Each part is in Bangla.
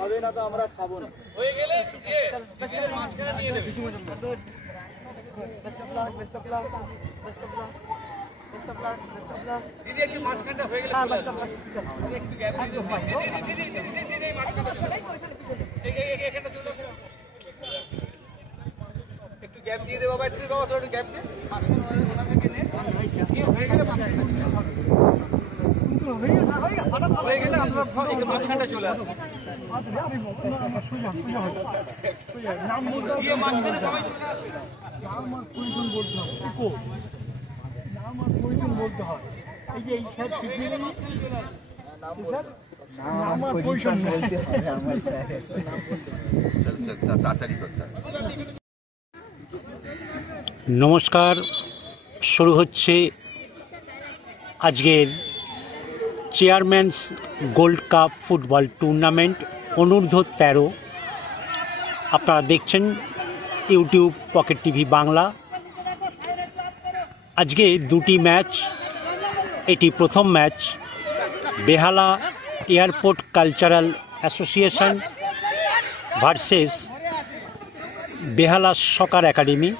হবে না তো আমরা খাবো না। হয়ে গেলে মাঝখানে নিয়ে দেবে। দিদি একটু মাঝখানটা হয়ে গেলে একটু গ্যাপ দিদি মাঝখানটা একটু গ্যাপ দিয়ে দে বাবা, একটু বাবা একটু গ্যাপ দে। হয়ে গেলে আমরা মাঝখানটা চলে আসবো। মাঝখানে সবাই চলে আসবে। বলতে হয় এই যে এই স্যার নমস্কার, শুরু হচ্ছে আজকের চেয়ারম্যানস গোল্ড কাপ ফুটবল টুর্নামেন্ট অনূর্ধ্ব 13। আপনারা দেখছেন ইউটিউব পকেট টিভি বাংলা। আজকে দুটি ম্যাচ। এটি প্রথম ম্যাচ, বেহালা airport Cultural Association versus Behala Soccer academy.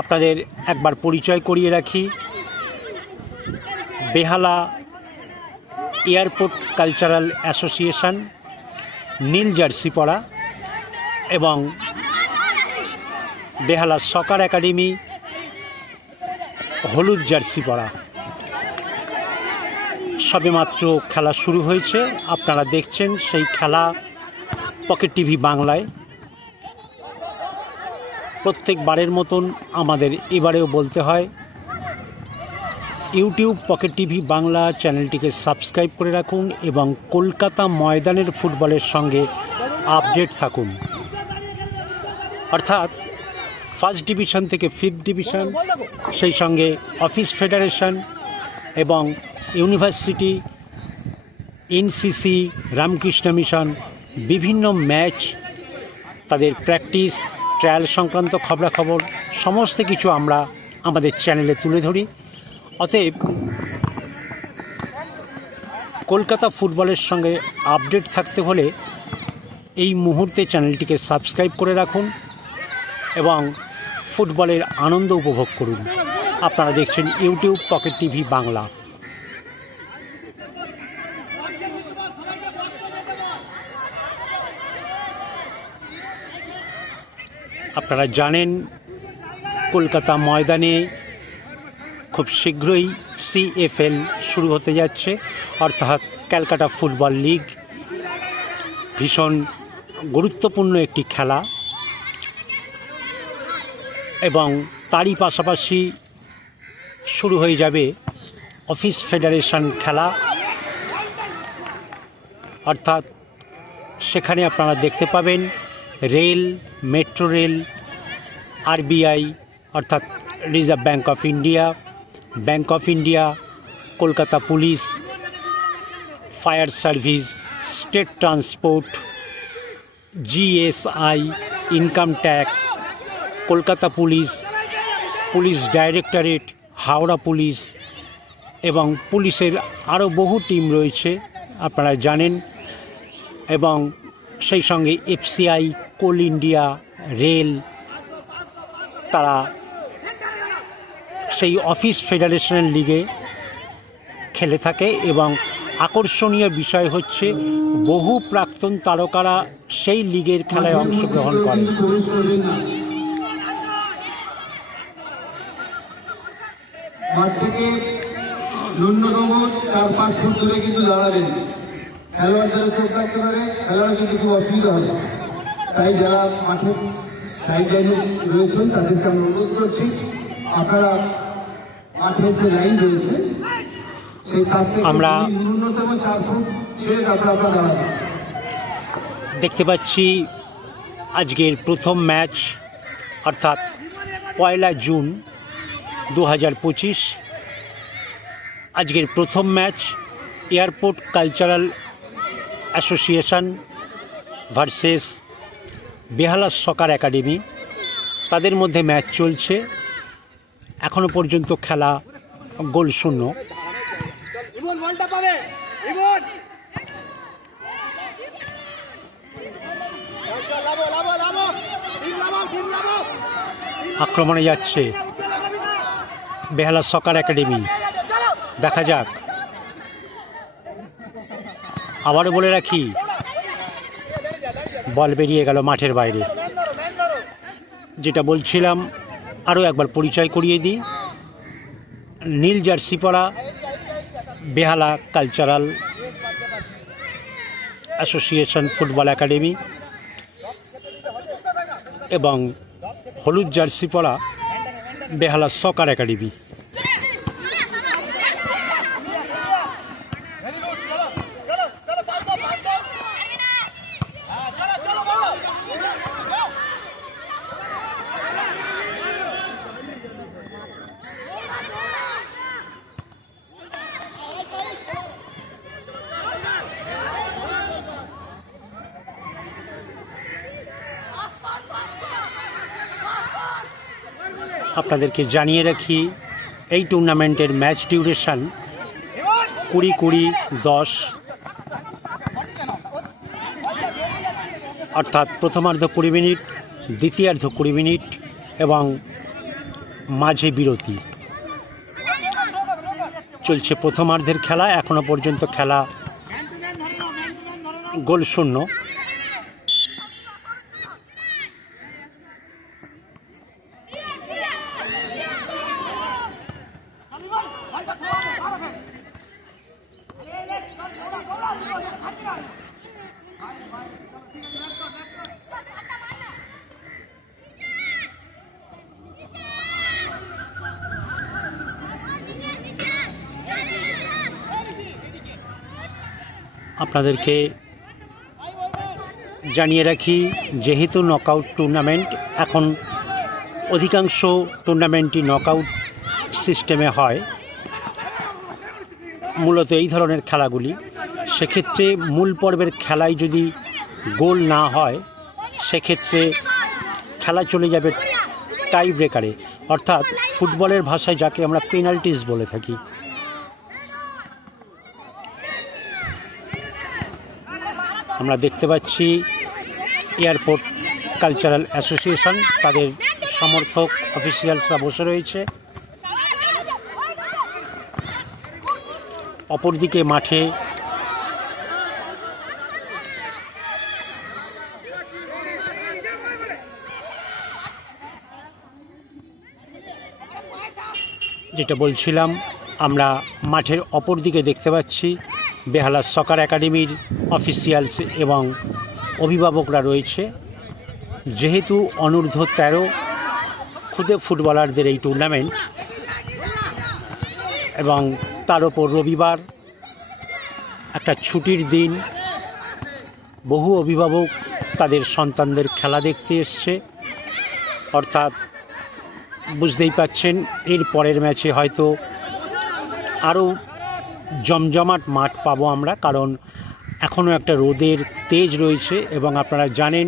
আপনাদের একবার পরিচয় করিয়ে রাখি, বেহালা এয়ারপোর্ট কালচারাল অ্যাসোসিয়েশন নীল জার্সি পরা এবং বেহালা সকার একাডেমি হলুদ জার্সি পরা। সবেমাত্র খেলা শুরু হয়েছে, আপনারা দেখছেন সেই খেলা পকেট টিভি বাংলায়। প্রত্যেকবারের মতন আমাদের এবারেও বলতে হয়, ইউটিউব পকেট টিভি বাংলা চ্যানেলটিকে সাবস্ক্রাইব করে রাখুন এবং কলকাতা ময়দানের ফুটবলের সঙ্গে আপডেট থাকুন। অর্থাৎ ফার্স্ট ডিভিশন থেকে ফিফথ ডিভিশন, সেই সঙ্গে অফিস ফেডারেশন এবং ইউনিভার্সিটি, এনসিসি, রামকৃষ্ণ মিশন, বিভিন্ন ম্যাচ, তাদের প্র্যাকটিস, ট্রায়াল সংক্রান্ত খবরাখবর সমস্ত কিছু আমরা আমাদের চ্যানেলে তুলে ধরি। অতএব কলকাতা ফুটবলের সঙ্গে আপডেট থাকতে হলে এই মুহূর্তে চ্যানেলটিকে সাবস্ক্রাইব করে রাখুন এবং ফুটবলের আনন্দ উপভোগ করুন। আপনারা দেখছেন ইউটিউব পকেট টিভি বাংলা। আপনারা জানেন কলকাতা ময়দানে খুব শীঘ্রই CFL শুরু হতে যাচ্ছে, অর্থাৎ ক্যালকাটা ফুটবল লিগ। ভীষণ গুরুত্বপূর্ণ একটি খেলা এবং তারই পাশাপাশি শুরু হয়ে যাবে অফিস ফেডারেশন খেলা। অর্থাৎ সেখানে আপনারা দেখতে পাবেন রেল, মেট্রো রেল, RBI অর্থাৎ reserve bank of India, bank of India, Kolkata police, fire service, state transport, GSI, income tax, Kolkata police, police directorate, Howrah police এবং পুলিশের আরও বহু টিম রয়েছে আপনারা জানেন। এবং সেই সঙ্গে FCI, কোল ইন্ডিয়া, রেল, তারা সেই অফিস ফেডারেশনের লিগে খেলে থাকে। এবং আকর্ষণীয় বিষয় হচ্ছে বহু প্রাক্তন তারকারা সেই লিগের খেলায় অংশগ্রহণ করে। মাঠ থেকে ন্যূনতম 4-5 ফুট দূরে কিন্তু দাঁড়াবেন। খেলোয়াড়দের চোখ রাখতে পারে, খেলোয়াড় কিন্তু খুব অসুবিধা হবে। তাই যারা মাঠের সাইড লাইনে রয়েছেন তাদেরকে আমি অনুরোধ করছি, আপনারা মাঠের যে লাইন রয়েছে সেই তার থেকে ন্যূনতম 4 ফুট ছেড়ে তারপরে আপনারা দাঁড়াবেন। দেখতে পাচ্ছি আজকের প্রথম ম্যাচ, অর্থাৎ 1 জুন 2025। আজকের প্রথম match Airport Cultural Association versus Behala Soccer Academy. তাদের মধ্যে ম্যাচ চলছে। এখনো পর্যন্ত খেলা গোল শূন্য। আক্রমণে যাচ্ছে বেহালা সকার একাডেমি, দেখা যাক। আবারও বলে রাখি, বল বেরিয়ে গেল মাঠের বাইরে। যেটা বলছিলাম আরও একবার পরিচয় করিয়ে দিই, নীল জার্সি পরা বেহালা কালচারাল অ্যাসোসিয়েশন ফুটবল একাডেমি এবং হলুদ জার্সি পরা বেহালা সকার একাডেমি। আপনাদেরকে জানিয়ে রাখি, এই টুর্নামেন্টের ম্যাচ ডিউরেশন 20-20-10, অর্থাৎ প্রথমার্ধ 20 মিনিট, দ্বিতীয়ার্ধ 20 মিনিট এবং মাঝে বিরতি। চলছে প্রথমার্ধের খেলা। এখনো পর্যন্ত খেলা গোল শূন্য। আপনাদেরকে জানিয়ে রাখি, যেহেতু নকআউট টুর্নামেন্ট, এখন অধিকাংশ টুর্নামেন্টই নকআউট সিস্টেমে হয়, মূলত এই ধরনের খেলাগুলি। সেক্ষেত্রে মূল পর্বের খেলায় যদি গোল না হয়, সেক্ষেত্রে খেলা চলে যাবে টাই ব্রেকারে, অর্থাৎ ফুটবলের ভাষায় যাকে আমরা পেনাল্টিস বলে থাকি। আমরা দেখতে পাচ্ছি এয়ারপোর্ট কালচারাল অ্যাসোসিয়েশন, তাদের সমর্থক অফিসিয়ালসরা বসে রয়েছে। অপরদিকে মাঠে যেটা বলছিলাম, আমরা মাঠের অপর দিকে দেখতে পাচ্ছি বেহালা সকার একাডেমির অফিসিয়ালস এবং অভিভাবকরা রয়েছে। যেহেতু অনূর্ধ্ব 13 খুদে ফুটবলারদের এই টুর্নামেন্ট এবং তার ওপর রবিবার একটা ছুটির দিন, বহু অভিভাবক তাদের সন্তানদের খেলা দেখতে এসছে। অর্থাৎ বুঝতেই পাচ্ছেন, এর পরের ম্যাচে হয়তো আরও জমজমাট মাঠ পাবো আমরা, কারণ এখনও একটা রোদের তেজ রয়েছে এবং আপনারা জানেন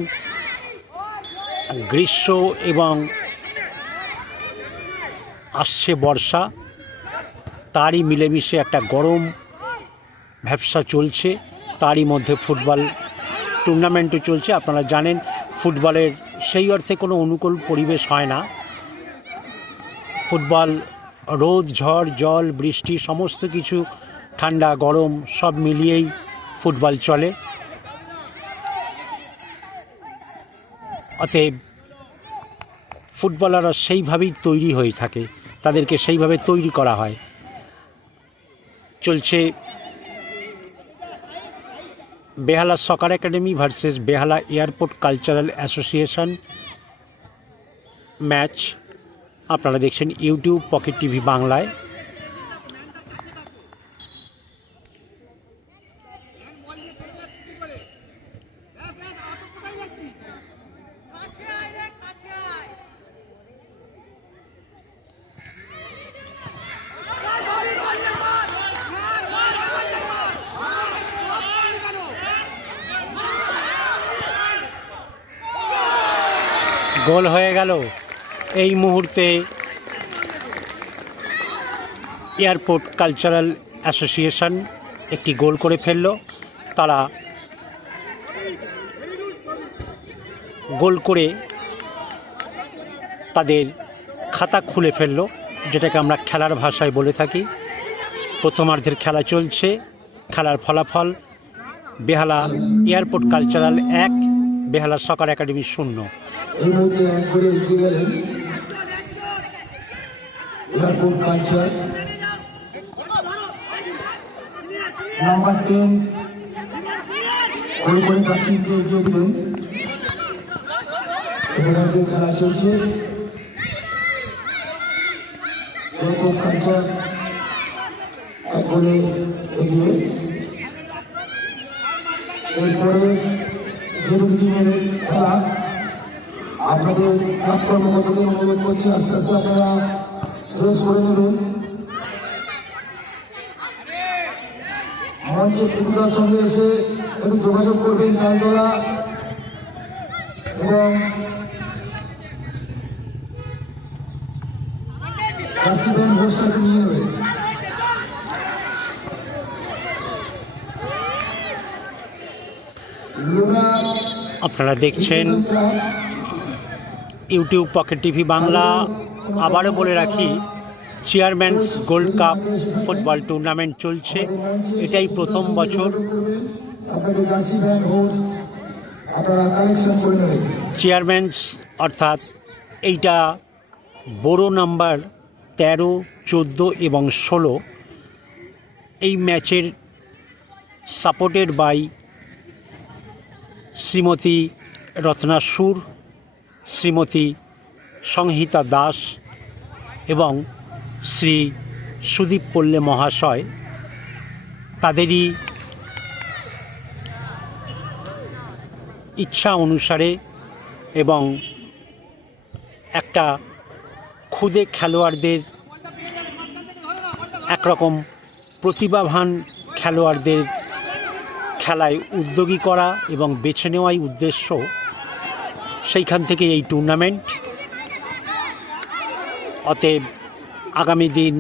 গ্রীষ্ম এবং আসছে বর্ষা, তারই মিলেমিশে একটা গরম ব্যবসা চলছে। তারই মধ্যে ফুটবল টুর্নামেন্টও চলছে। আপনারা জানেন ফুটবলের সেই অর্থে কোনো অনুকূল পরিবেশ হয় না। ফুটবল রোদ, ঝড়, জল, বৃষ্টি সমস্ত কিছু, ঠান্ডা গরম সব মিলিয়েই ফুটবল চলে। অতএব ফুটবলাররা সেইভাবেই তৈরি হয়ে থাকে, তাদেরকে সেইভাবে তৈরি করা হয়। চলছে বেহালা সকার একাডেমি ভার্সেস বেহালা এয়ারপোর্ট কালচারাল অ্যাসোসিয়েশন ম্যাচ। আপনারা দেখছেন ইউটিউব পকেট টিভি বাংলায়। গোল হয়ে গেল। এই মুহূর্তে এয়ারপোর্ট কালচারাল অ্যাসোসিয়েশন একটি গোল করে ফেলল। তারা গোল করে তাদের খাতা খুলে ফেলল, যেটাকে আমরা খেলার ভাষায় বলে থাকি। প্রথমার্ধের খেলা চলছে। খেলার ফলাফল বেহালা এয়ারপোর্ট কালচারাল 1, বেহালা সকার একাডেমি 0। এই মুহূর্তে এক করে এগিয়ে গেলেন এয়ারপোর্ট কালচার নাম্বার 10 গোল করে প্রার্থীকে এগিয়ে দিলেন। এখানে খেলা চলছে। এয়ারপোর্ট কালচার এক গোলে এগিয়ে। এরপরে যে দুটি টিমের খেলা আপনাদের ক্লাব কর্মকর্তাদের অনুরোধ করছি আস্তে আস্তে আপনারা রেস করে নেবেন। মঞ্চের ত্রিপুরার সঙ্গে এসে একটু যোগাযোগ করবেন তালতলা এবং ঘোষ কাছে নিয়ে নেবেন। আপনারা দেখছেন ইউটিউব পকেট টিভি বাংলা। আবারও বলে রাখি, চেয়ারম্যানস গোল্ড কাপ ফুটবল টুর্নামেন্ট চলছে। এটাই প্রথম বছর। চেয়ারম্যানস অর্থাৎ এইটা বড় নাম্বার 13, 14 এবং 16। এই ম্যাচের সাপোর্টেড বাই শ্রীমতী রত্না সুর, শ্রীমতী সংহিতা দাস এবং শ্রী সুদীপ পল্লে মহাশয়। তাদেরই ইচ্ছা অনুসারে এবং একটা খুদে খেলোয়াড়দের, একরকম প্রতিভাবান খেলোয়াড়দের খেলায় উদ্যোগী করা এবং বেছে নেওয়াই উদ্দেশ্য। সেইখান থেকে এই টুর্নামেন্ট। অতএব আগামী দিন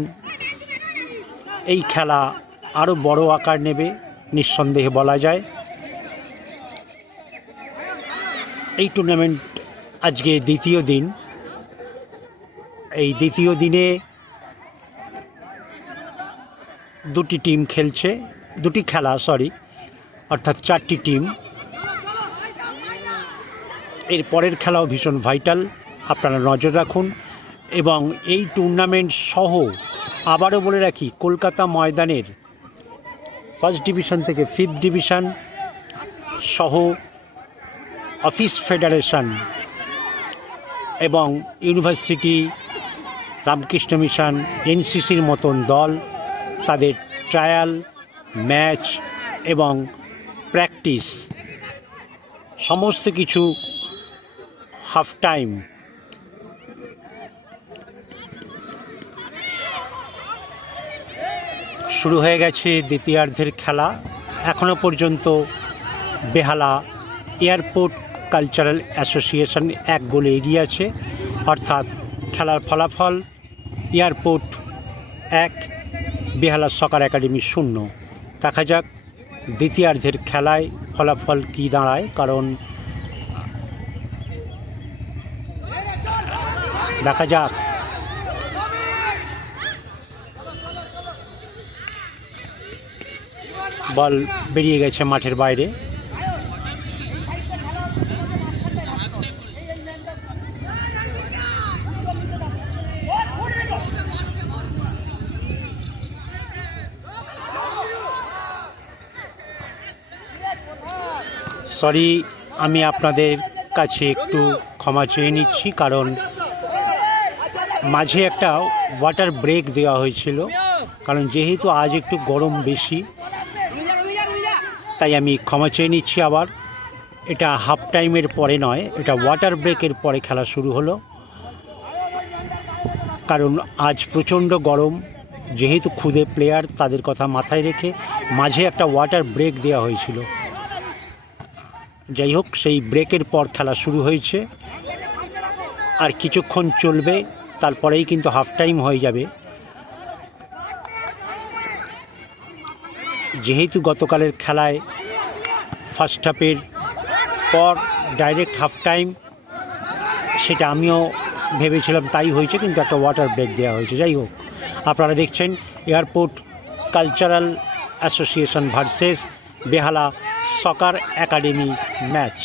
এই খেলা আরও বড় আকার নেবে নিঃসন্দেহে বলা যায়। এই টুর্নামেন্ট আজকে দ্বিতীয় দিন। এই দ্বিতীয় দিনে দুটি টিম খেলছে, দুটি খেলা অর্থাৎ 4টি টিম। এর পরের খেলাও ভীষণ ভাইটাল, আপনারা নজর রাখুন। এবং এই টুর্নামেন্ট সহ আবারও বলে রাখি, কলকাতা ময়দানের 1st ডিভিশন থেকে 5th ডিভিশন সহ অফিস ফেডারেশন এবং ইউনিভার্সিটি, রামকৃষ্ণ মিশন, এনসিসির মতন দল তাদের ট্রায়াল, ম্যাচ এবং প্র্যাকটিস সমস্ত কিছু হাফ টাইম শুরু হয়ে গেছে। দ্বিতীয়ার্ধের খেলা এখনও পর্যন্ত বেহালা এয়ারপোর্ট কালচারাল অ্যাসোসিয়েশন 1 গোলে এগিয়ে আছে। অর্থাৎ খেলার ফলাফল এয়ারপোর্ট 1, বেহালা সকার একাডেমি 0। দেখা যাক দ্বিতীয়ার্ধের খেলায় ফলাফল কী দাঁড়ায়, কারণ দেখা যাক। বল বেরিয়ে গেছে মাঠের বাইরে। সরি, আমি আপনাদের কাছে একটু ক্ষমা চেয়ে নিচ্ছি, কারণ মাঝে একটা ওয়াটার ব্রেক দেওয়া হয়েছিল। কারণ যেহেতু আজ একটু গরম বেশি, তাই আমি ক্ষমা চেয়ে নিচ্ছি। আবার এটা হাফ টাইমের পরে নয়, এটা ওয়াটার ব্রেকের পরে খেলা শুরু হলো। কারণ আজ প্রচণ্ড গরম, যেহেতু খুদে প্লেয়ার, তাদের কথা মাথায় রেখে মাঝে একটা ওয়াটার ব্রেক দেওয়া হয়েছিল। যাই হোক, সেই ব্রেকের পর খেলা শুরু হয়েছে। আর কিছুক্ষণ চলবে, তারপরেই কিন্তু হাফ টাইম হয়ে যাবে। যেহেতু গতকালের খেলায় ফার্স্ট হাফের পর ডাইরেক্ট হাফ টাইম, সেটা আমিও ভেবেছিলাম তাই হয়েছে, কিন্তু একটা ওয়াটার ব্রেক দেওয়া হয়েছে। যাই হোক, আপনারা দেখছেন airport Cultural Association versus Behala Soccer academy match.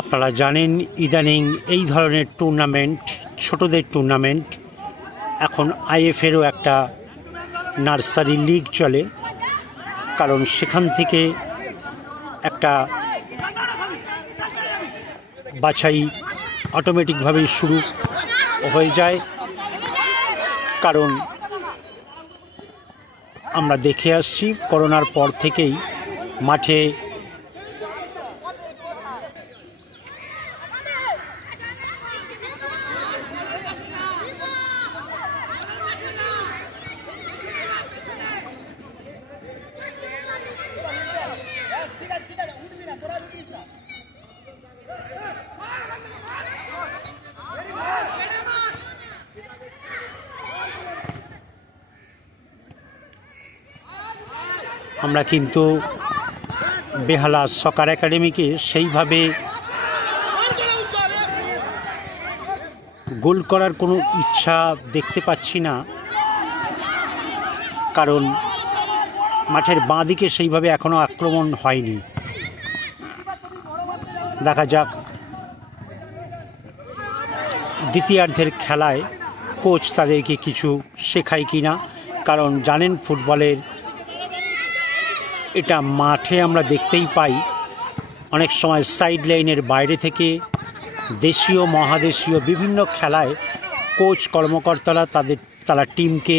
আপনারা জানেন ইদানিং এই ধরনের টুর্নামেন্ট, ছোটদের টুর্নামেন্ট, এখন আইএফেরও একটা নার্সারি লিগ চলে, কারণ সেখান থেকে একটা বাছাই অটোমেটিকভাবেই শুরু হয়ে যায়। কারণ আমরা দেখে আসছি করোনার পর থেকেই মাঠে আমরা কিন্তু বেহালা সকার একাডেমিকে সেইভাবে গোল করার কোনো ইচ্ছা দেখতে পাচ্ছি না, কারণ মাঠের বাঁ দিকে সেইভাবে এখনও আক্রমণ হয়নি। দেখা যাক দ্বিতীয়ার্ধের খেলায় কোচ তাদেরকে কিছু শেখায় কিনা, কারণ জানেন ফুটবলের এটা মাঠে আমরা দেখতেই পাই অনেক সময় সাইড লাইনের বাইরে থেকে দেশীয় মহাদেশীয় বিভিন্ন খেলায় কোচ কর্মকর্তারা তারা টিমকে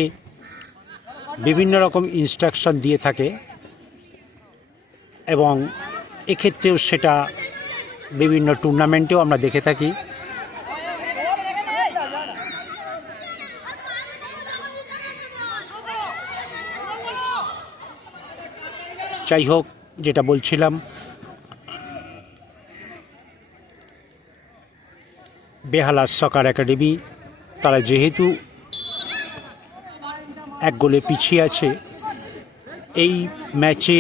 বিভিন্ন রকম ইনস্ট্রাকশন দিয়ে থাকে, এবং এক্ষেত্রেও সেটা বিভিন্ন টুর্নামেন্টেও আমরা দেখে থাকি। যাই হোক, যেটা বলছিলাম, বেহালা সকার একাডেমি তারা যেহেতু এক গোলে পিছিয়ে আছে, এই ম্যাচে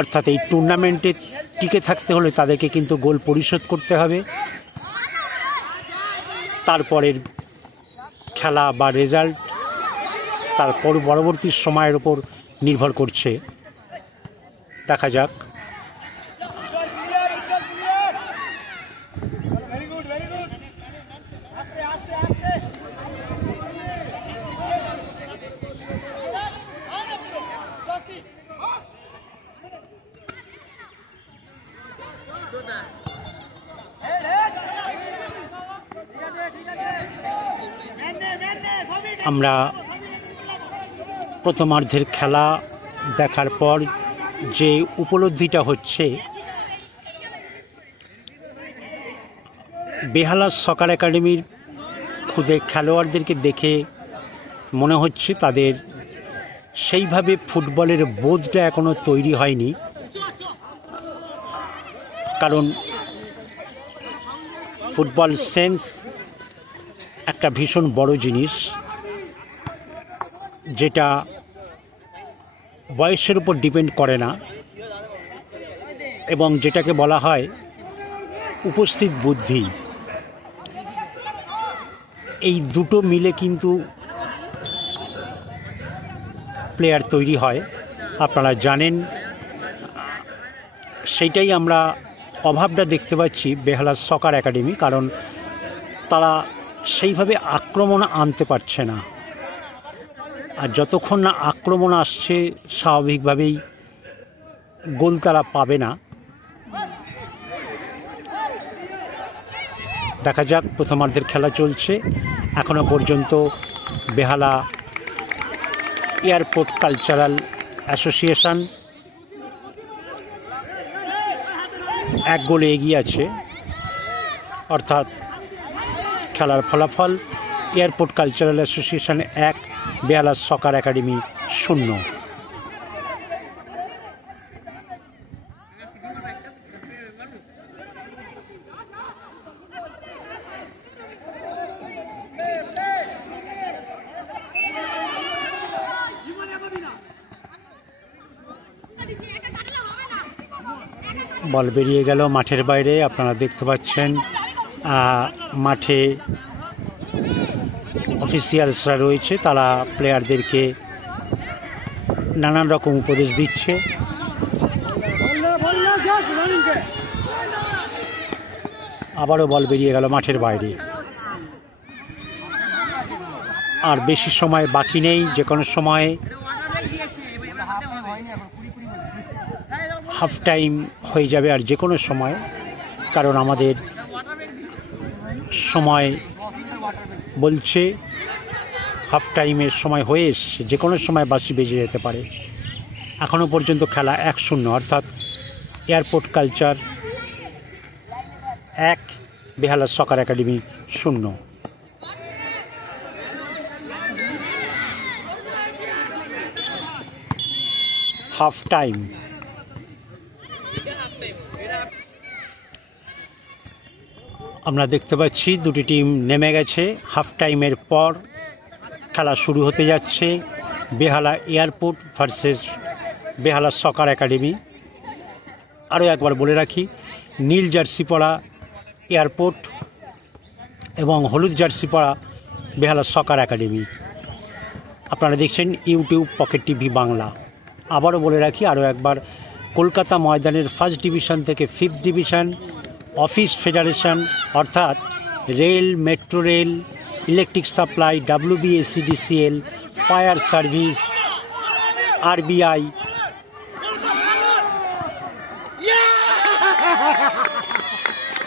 অর্থাৎ এই টুর্নামেন্টে টিকে থাকতে হলে তাদেরকে কিন্তু গোল পরিশোধ করতে হবে। তারপরের খেলা বা রেজাল্ট তারপর পরবর্তী সময়ের ওপর নির্ভর করছে। দেখা যাক। আমরা প্রথমার্ধের খেলা দেখার পর যে উপলব্ধিটা হচ্ছে, বেহালা সকার একাডেমির খুদে খেলোয়াড়দেরকে দেখে মনে হচ্ছে তাদের সেইভাবে ফুটবলের বোধটা এখনও তৈরি হয়নি। কারণ ফুটবল সেন্স একটা ভীষণ বড় জিনিস, যেটা বয়সের উপর ডিপেন্ড করে না, এবং যেটাকে বলা হয় উপস্থিত বুদ্ধি। এই দুটো মিলে কিন্তু প্লেয়ার তৈরি হয়। আপনারা জানেন, সেইটাই আমরা অভাবটা দেখতে পাচ্ছি বেহালা সকার একাডেমি, কারণ তারা সেইভাবে আক্রমণ আনতে পারছে না। আর যতক্ষণ না আক্রমণ আসছে, স্বাভাবিকভাবেই গোল তারা পাবে না। দেখা যাক, প্রথমার্ধের খেলা চলছে এখনো পর্যন্ত। বেহালা এয়ারপোর্ট কালচারাল অ্যাসোসিয়েশন 1 গোলে এগিয়ে আছে, অর্থাৎ খেলার ফলাফল এয়ারপোর্ট কালচারাল অ্যাসোসিয়েশন 1, বেহালা সকার একাডেমি 0। বল বেরিয়ে গেল মাঠের বাইরে। আপনারা দেখতে পাচ্ছেন মাঠে অফিসিয়ালসরা রয়েছে, তারা প্লেয়ারদেরকে নানান রকম উপদেশ দিচ্ছে। আবারও বল বেরিয়ে গেল মাঠের বাইরে। আর বেশি সময় বাকি নেই, যে কোনো সময় হাফ টাইম হয়ে যাবে, আর যে কোনো সময়, কারণ আমাদের সময় বলছে হাফ টাইমের সময় হয়ে এসছে, যে কোনো সময় বাঁশি বেজে যেতে পারে। এখনও পর্যন্ত খেলা 1-0, অর্থাৎ এয়ারপোর্ট কালচার 1, বেহালা সকার একাডেমি 0। Half time. আমরা দেখতে পাচ্ছি দুটি টিম নেমে গেছে। হাফ টাইমের পর খেলা শুরু হতে যাচ্ছে। বেহালা airport versus Behala Soccer academy. আরও একবার বলে রাখি, নীল জার্সি পরা এয়ারপোর্ট এবং হলুদ জার্সি পরা বেহালা সকার একাডেমি। আপনারা দেখছেন ইউটিউব পকেট টিভি বাংলা। আবারও বলে রাখি আরও একবার, কলকাতা ময়দানের 1st ডিভিশন থেকে 5th ডিভিশন, অফিস ফেডারেশন অর্থাৎ rail, metro rail, electric supply, WBSCDCL, fire service, RBI,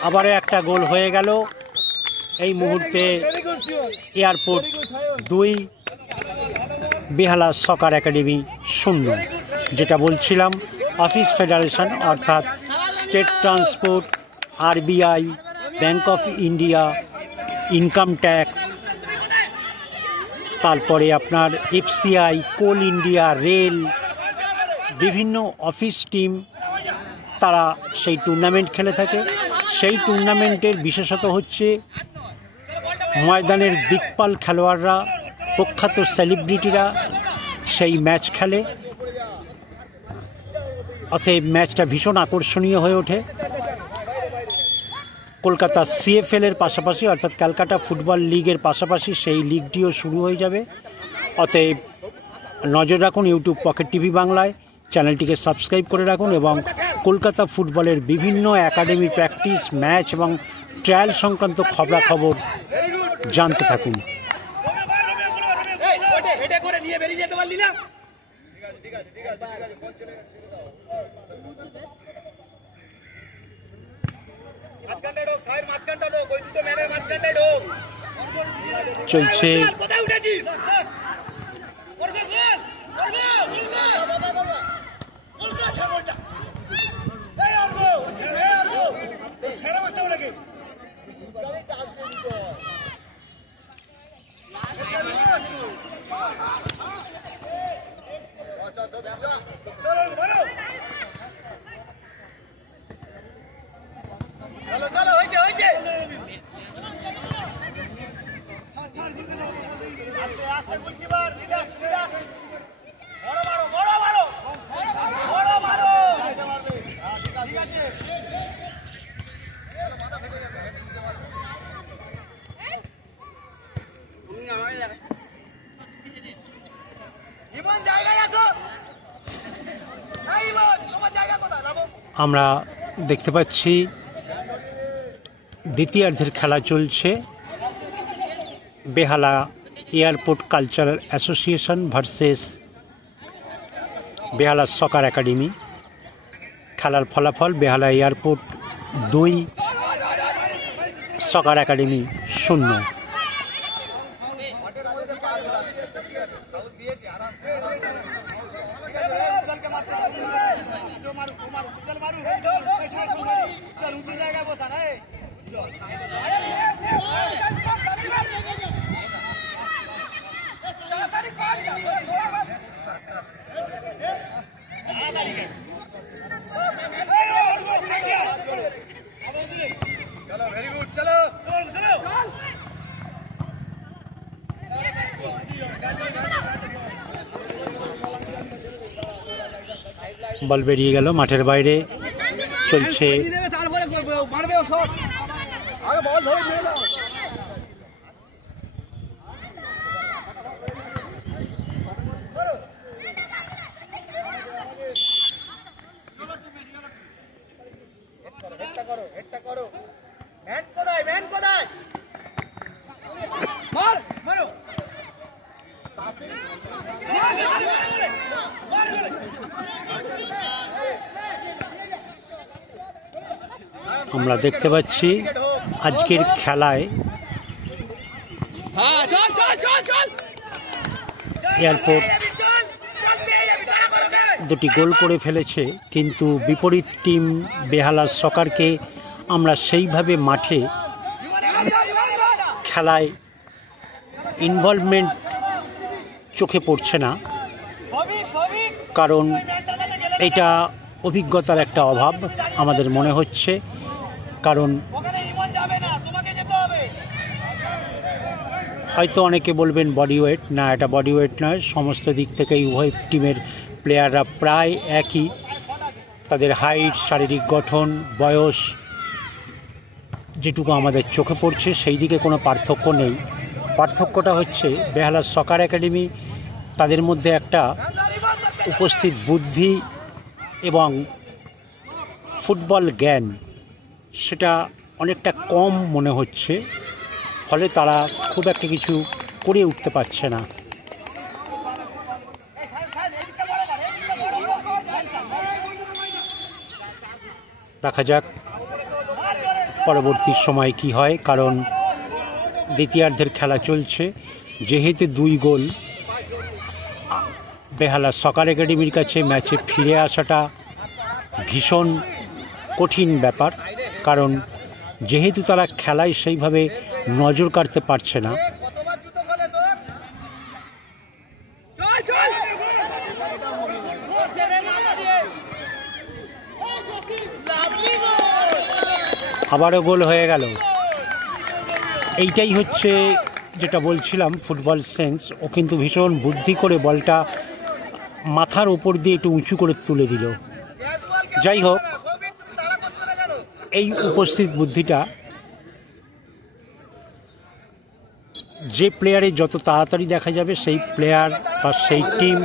আবারও একটা গোল হয়ে গেল। এই মুহূর্তে এয়ারপোর্ট 2, বেহালা সকার একাডেমি 0। যেটা বলছিলাম, অফিস ফেডারেশন অর্থাৎ state transport, RBI, bank of India, income tax, তারপরে আপনার FCI, কোল ইন্ডিয়া, রেল, বিভিন্ন অফিস টিম তারা সেই টুর্নামেন্ট খেলে থাকে। সেই টুর্নামেন্টের বিশেষত হচ্ছে ময়দানের দিকপাল খেলোয়াড়রা, প্রখ্যাত সেলিব্রিটিরা সেই ম্যাচ খেলে। অতএব ম্যাচটা ভীষণ আকর্ষণীয় হয়ে ওঠে। কলকাতা CFL এর পাশাপাশি, অর্থাৎ ক্যালকাটা ফুটবল লিগের পাশাপাশি সেই লিগটিও শুরু হয়ে যাবে। অতএব নজর রাখুন ইউটিউব পকেট টিভি বাংলায়, চ্যানেলটিকে সাবস্ক্রাইব করে রাখুন এবং কলকাতা ফুটবলের বিভিন্ন একাডেমি, প্র্যাকটিস, ম্যাচ এবং ট্রায়াল সংক্রান্ত খবরাখবর জানতে থাকুন। চলছে আমরা দেখতে পাচ্ছি দ্বিতীয়ার্ধের খেলা চলছে। বেহালা airport Cultural Association versus Behala Soccer academy. খেলার ফলাফল বেহালা এয়ারপোর্ট 2, সকার একাডেমি 0। বল বেরিয়ে গেল মাঠের বাইরে। চলছে আমরা দেখতে পাচ্ছি আজকের খেলায় এয়ারপোর্ট 2টি গোল করে ফেলেছে, কিন্তু বিপরীত টিম বেহালা সকারকে আমরা সেইভাবে মাঠে খেলায় ইনভলভমেন্ট চোখে পড়ছে না, কারণ এটা অভিজ্ঞতার একটা অভাব আমাদের মনে হচ্ছে। কারণ হয়তো অনেকে বলবেন বডি ওয়েট, না এটা বডি ওয়েট নয়, সমস্ত দিক থেকেই উভয় টিমের প্লেয়াররা প্রায় একই। তাদের হাইট, শারীরিক গঠন, বয়স যেটুকু আমাদের চোখে পড়ছে সেই দিকে কোনো পার্থক্য নেই। পার্থক্যটা হচ্ছে বেহালা সকার একাডেমি, তাদের মধ্যে একটা উপস্থিত বুদ্ধি এবং ফুটবল জ্ঞান সেটা অনেকটা কম মনে হচ্ছে, ফলে তারা খুব একটা কিছু করে উঠতে পারছে না। দেখা যাক পরবর্তী সময় কি হয়, কারণ দ্বিতীয়ার্ধের খেলা চলছে। যেহেতু 2 গোল বেহালা সকার একাডেমির কাছে, ম্যাচে ফিরে আসাটা ভীষণ কঠিন ব্যাপার, কারণ যেহেতু তারা খেলায় সেইভাবে নজর কাড়তে পারছে না। আবারও গোল হয়ে গেল। এইটাই হচ্ছে যেটা বলছিলাম ফুটবল সেন্স। ও কিন্তু ভীষণ বুদ্ধি করে বলটা মাথার উপর দিয়ে একটু উঁচু করে তুলে দিল। যাই হোক, এই উপস্থিত বুদ্ধিটা যে প্লেয়ারে যত তাড়াতাড়ি দেখা যাবে সেই প্লেয়ার বা সেই টিম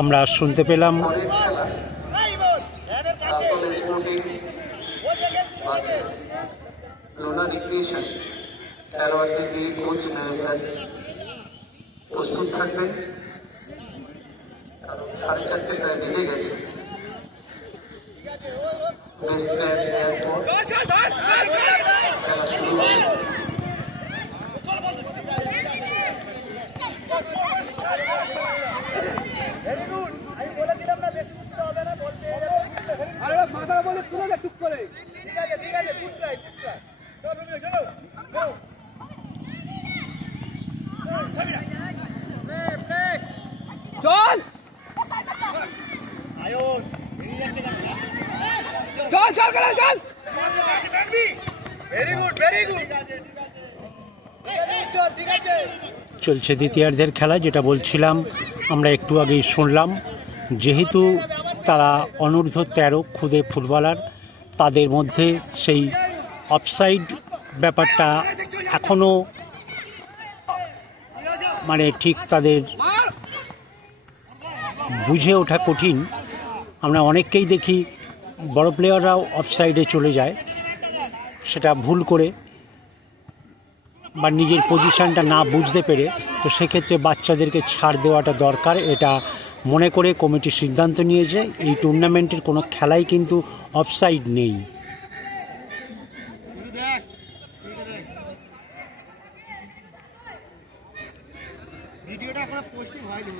আমরা শুনতে পেলাম প্রস্তুত থাকবেন, 4:30 প্রায় বেজে গেছে। চল চল চল চল, ভেরি গুড ভেরি গুড। চলছে দ্বিতীয়ার্ধের খেলা, যেটা বলছিলাম আমরা একটু আগেই শুনলাম। যেহেতু তারা অনূর্ধ্ব 13 খুদে ফুটবলার, তাদের মধ্যে সেই অফসাইড ব্যাপারটা এখনও মানে ঠিক তাদের বুঝে ওঠা কঠিন। আমরা অনেককেই দেখি বড় প্লেয়াররাও অফসাইডে চলে যায়, সেটা ভুল করে বা নিজের পজিশনটা না বুঝতে পেরে। তো সেক্ষেত্রে বাচ্চাদেরকে ছাড় দেওয়াটা দরকার, এটা মনে করে কমিটি সিদ্ধান্ত নিয়েছে। এই টুর্নামেন্টের কোনো খেলাই কিন্তু অফসাইড নেই। ভিডিওটা এখন পোস্টিং হয়নি।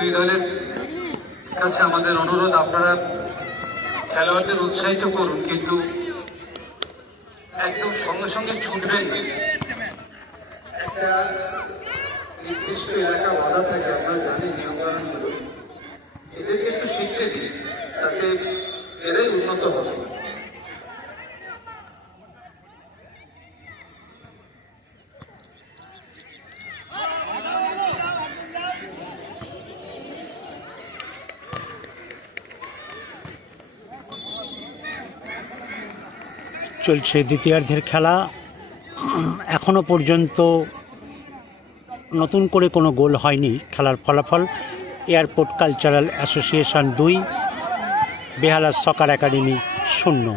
দুই দলের কাছে আমাদের অনুরোধ, আপনারা খেলোয়াড়দের উৎসাহিত করুন, কিন্তু একদম সঙ্গে সঙ্গে ছুটবেন। একটা নির্দিষ্ট এলাকা বাধা থাকে, আমরা জানি নিয়মকানুনগুলো, এদেরকে একটু শিখতে দিই, তাতে এরাই উন্নত হবে। চলছে দ্বিতীয়ার্ধের খেলা। এখনো পর্যন্ত নতুন করে কোনো গোল হয়নি। খেলার ফলাফল এয়ারপোর্ট কালচারাল অ্যাসোসিয়েশন 2, বেহালা সকার একাডেমি 0।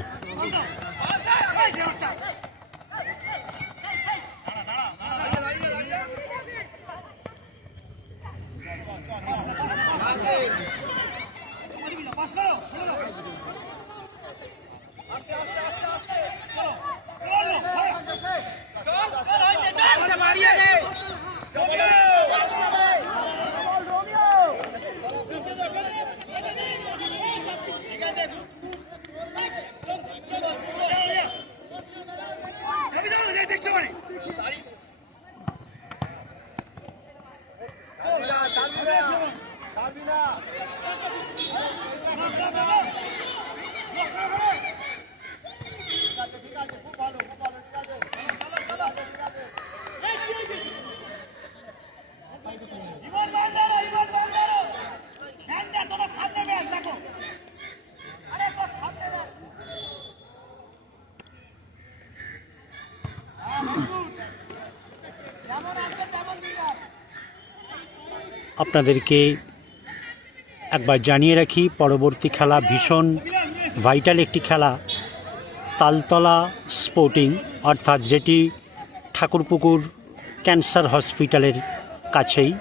আপনাদেরকে একবার জানিয়ে রাখি, পরবর্তী খেলা ভীষণ ভাইটাল একটি খেলা। তালতলা স্পোর্টিং, অর্থাৎ যেটি ঠাকুরপুকুর ক্যান্সার হসপিটালের কাছেই,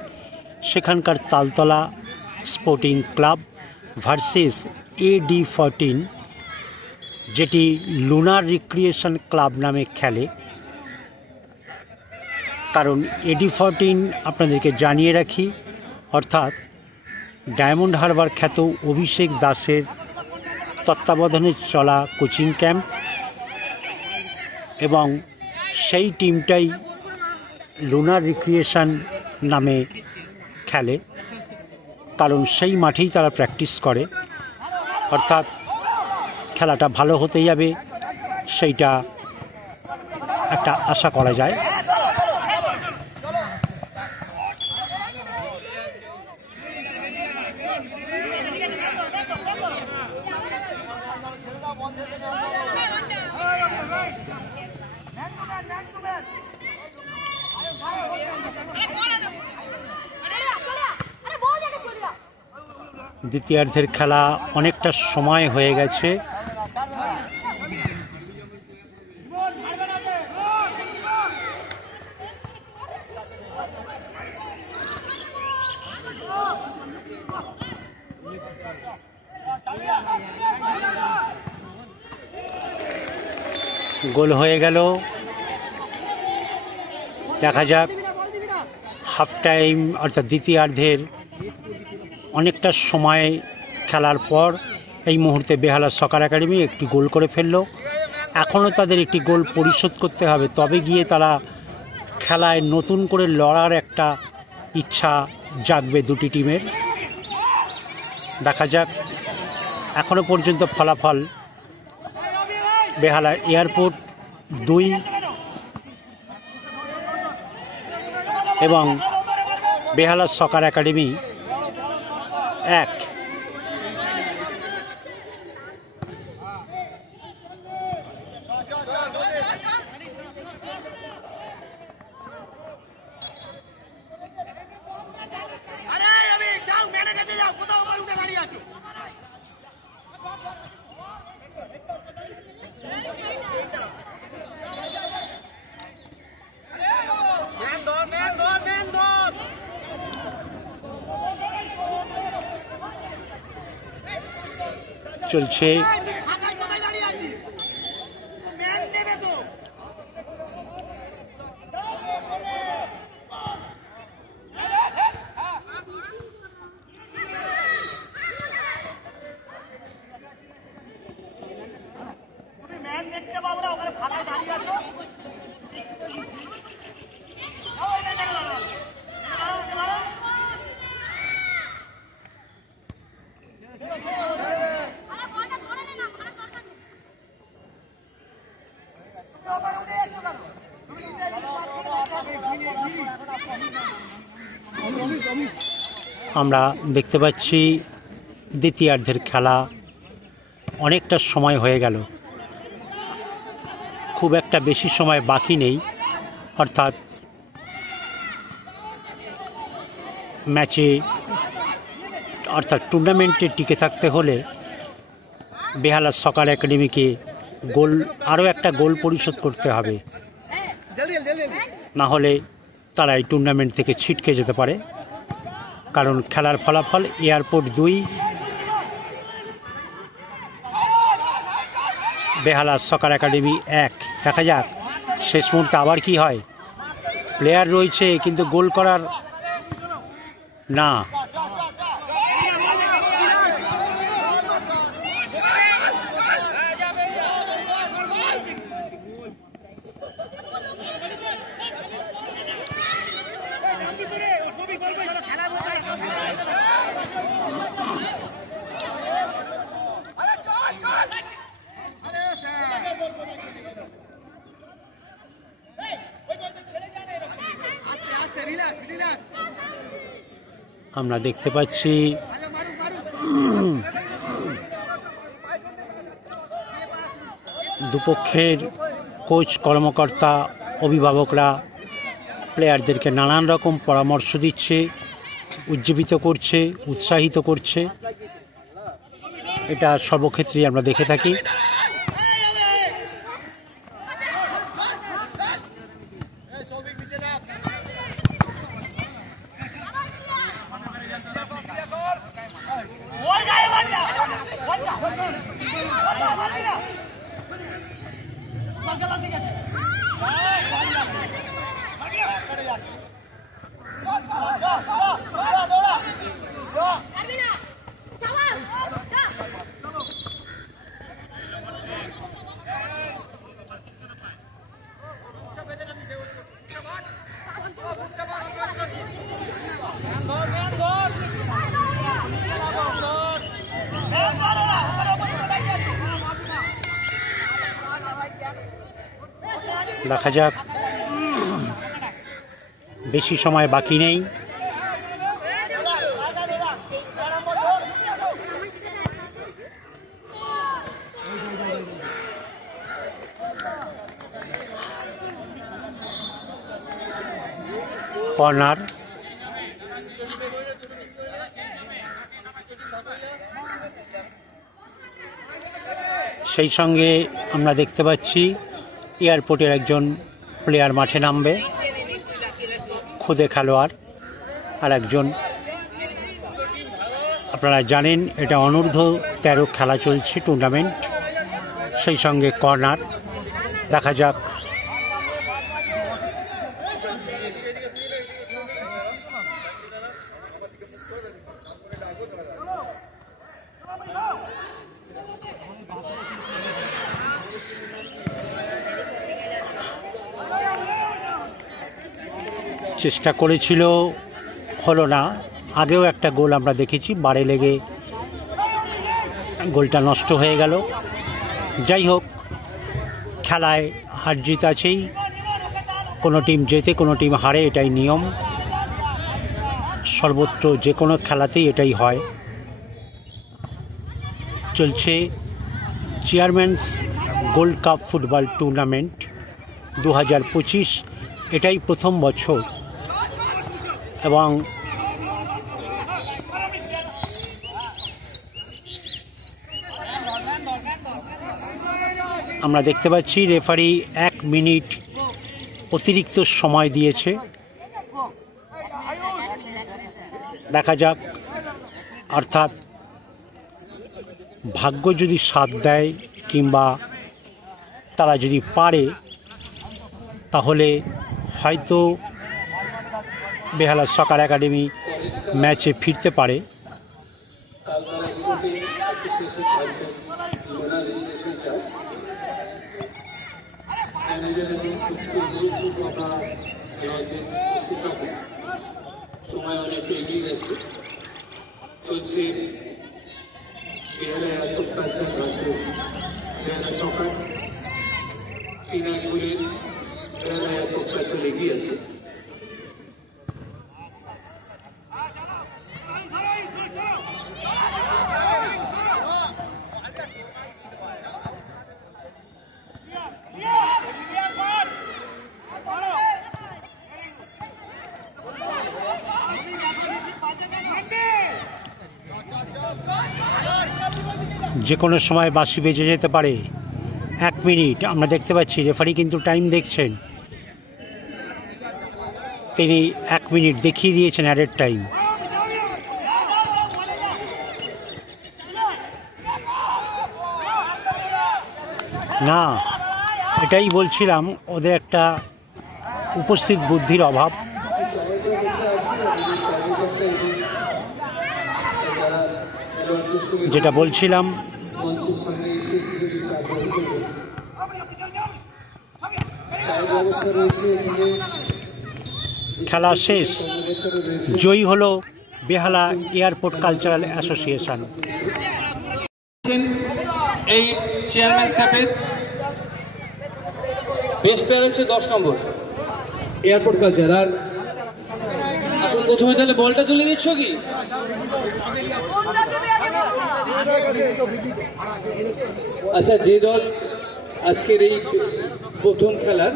সেখানকার Taltala sporting club versus AD14, যেটি লুনার রিক্রিয়েশন ক্লাব নামে খেলে। কারণ AD14 আপনাদেরকে জানিয়ে রাখি, অর্থাৎ ডায়মন্ড হারবার খ্যাত অভিষেক দাসের তত্ত্বাবধানে চলা কোচিং ক্যাম্প, এবং সেই টিমটাই লুনার রিক্রিয়েশন নামে খেলে, কারণ সেই মাঠেই তারা প্র্যাকটিস করে। অর্থাৎ খেলাটা ভালো হতে যাবে, সেইটা একটা আশা করা যায়। দ্বিতীয়ার্ধের খেলা অনেকটা সময় হয়ে গেছে। গোল হয়ে গেল। দেখা যাক হাফ টাইম অর্থাৎ দ্বিতীয়ার্ধের অনেকটা সময় খেলার পর এই মুহূর্তে বেহালা সকার একাডেমি একটি গোল করে ফেলল। এখনও তাদের একটি গোল পরিশোধ করতে হবে, তবে গিয়ে তারা খেলায় নতুন করে লড়ার একটা ইচ্ছা জাগবে দুটি টিমের। দেখা যাক। এখনও পর্যন্ত ফলাফল বেহালা এয়ারপোর্ট 2 এবং বেহালা সকার একাডেমি 1। চলছে আমরা দেখতে পাচ্ছি দ্বিতীয়ার্ধের খেলা অনেকটা সময় হয়ে গেল, খুব একটা বেশি সময় বাকি নেই। অর্থাৎ ম্যাচে টুর্নামেন্টে টিকে থাকতে হলে বেহালা সকার একাডেমিকে আরও একটা গোল পরিশোধ করতে হবে, না হলে তারা এই টুর্নামেন্ট থেকে ছিটকে যেতে পারে। কারণ খেলার ফলাফল এয়ারপোর্ট 2 বেহালা সকার একাডেমি 1। দেখা যাক শেষ মুহূর্তে আবার কি হয়। প্লেয়ার রয়েছে কিন্তু গোল করার না। আমরা দেখতে পাচ্ছি দুপক্ষের কোচ, কর্মকর্তা, অভিভাবকরা প্লেয়ারদেরকে নানান রকম পরামর্শ দিচ্ছে, উজ্জীবিত করছে, উৎসাহিত করছে। এটা সর্বক্ষেত্রেই আমরা দেখে থাকি। দেখা যাক, বেশি সময় বাকি নেই। কর্নার। সেই সঙ্গে আমরা দেখতে পাচ্ছি এয়ারপোর্টের একজন প্লেয়ার মাঠে নামবে, খুদে খেলোয়াড়, আর একজন আপনারা জানেন এটা অনূর্ধ্ব-13 খেলা চলছে, টুর্নামেন্ট, সেই সঙ্গে কর্নার। দেখা যাক চেষ্টা করেছিল, হলো না। আগেও একটা গোল আমরা দেখেছি, বারে লেগে গোলটা নষ্ট হয়ে গেল। যাই হোক, খেলায় হার জিত আছেই, কোনো টিম জেতে কোনো টিম হারে, এটাই নিয়ম। সর্বত্র যে কোনো খেলাতেই এটাই হয়। চলছে চেয়ারম্যানস গোল্ড কাপ ফুটবল টুর্নামেন্ট 2025। এটাই প্রথম বছর এবং আমরা দেখতে পাচ্ছি রেফারি 1 মিনিট অতিরিক্ত সময় দিয়েছে। দেখা যাক, অর্থাৎ ভাগ্য যদি সাথ দেয় কিংবা তারা যদি পারে, তাহলে হয়তো বেহালা সকার একাডেমি ম্যাচে ফিরতে পারে। সময় অনেকটা এগিয়ে গেছে। চলছে বেহালা ভার্সেস বেহালা সকার। 3 গোলের বেহালা চলে এগিয়ে আছে। যে কোনো সময় বাঁশি বেজে যেতে পারে। 1 মিনিট আমরা দেখতে পাচ্ছি, রেফারি কিন্তু টাইম দেখছেন, তিনি 1 মিনিট দেখিয়ে দিয়েছেন অ্যাডেড টাইম। না, এটাই বলছিলাম, ওদের একটা উপস্থিত বুদ্ধির অভাব। যেটা বলছিলাম, খেলা শেষ, জয়ী হলো বেহালা এয়ারপোর্ট কালচারাল অ্যাসোসিয়েশন। এই চেয়ারম্যানস কাপের বেস্ট প্লেয়ার হচ্ছে 10 নম্বর এয়ারপোর্ট কালচার। আর প্রথমে তাহলে বলটা তুলে দিচ্ছ কি? আচ্ছা, যে দল আজকের এই প্রথম খেলার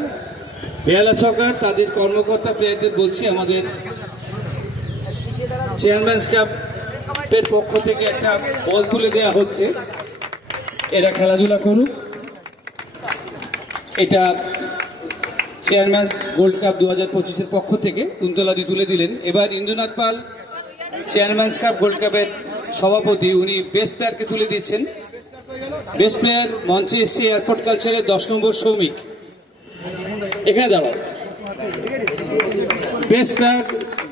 বেহালা সকার, তাদের কর্মকর্তা প্লেয়ারদের বলছি, আমাদের চেয়ারম্যানস কাপের পক্ষ থেকে একটা বল তুলে দেওয়া হচ্ছে, এরা খেলাধুলা করুক। এটা চেয়ারম্যানস গোল্ড কাপ 2025-এর পক্ষ থেকে কুন্তলাদি তুলে দিলেন। এবার ইন্দ্রনাথ পাল, চেয়ারম্যানস কাপ গোল্ড কাপের সভাপতি, উনি বেস্ট প্লেয়ারকে তুলে দিচ্ছেন। বেস্ট প্লেয়ার মঞ্চে এসছে এয়ারপোর্ট কালচারের 10 নম্বর সৌমিক, এখানে দাঁড়াও। বেস্ট প্লেয়ার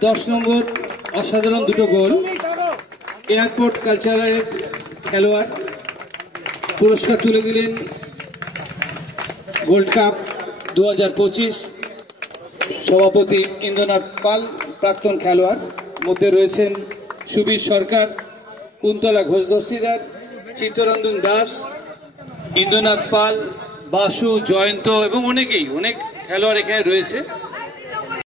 10 নম্বর, অসাধারণ 2টো গোল, এয়ারপোর্ট কালচারের খেলোয়াড়। পুরস্কার তুলে দিলেন গোল্ড কাপ 2025 সভাপতি ইন্দ্রনাথ পাল, প্রাক্তন খেলোয়াড়। মধ্যে রয়েছেন সুবীর সরকার, কুন্তলা ঘোষ দস্তিদার, চিত্তরঞ্জন দাস, ইন্দ্রনাথ পাল, বাসু, জয়ন্ত এবং অনেক খেলোয়াড় এখানে রয়েছে।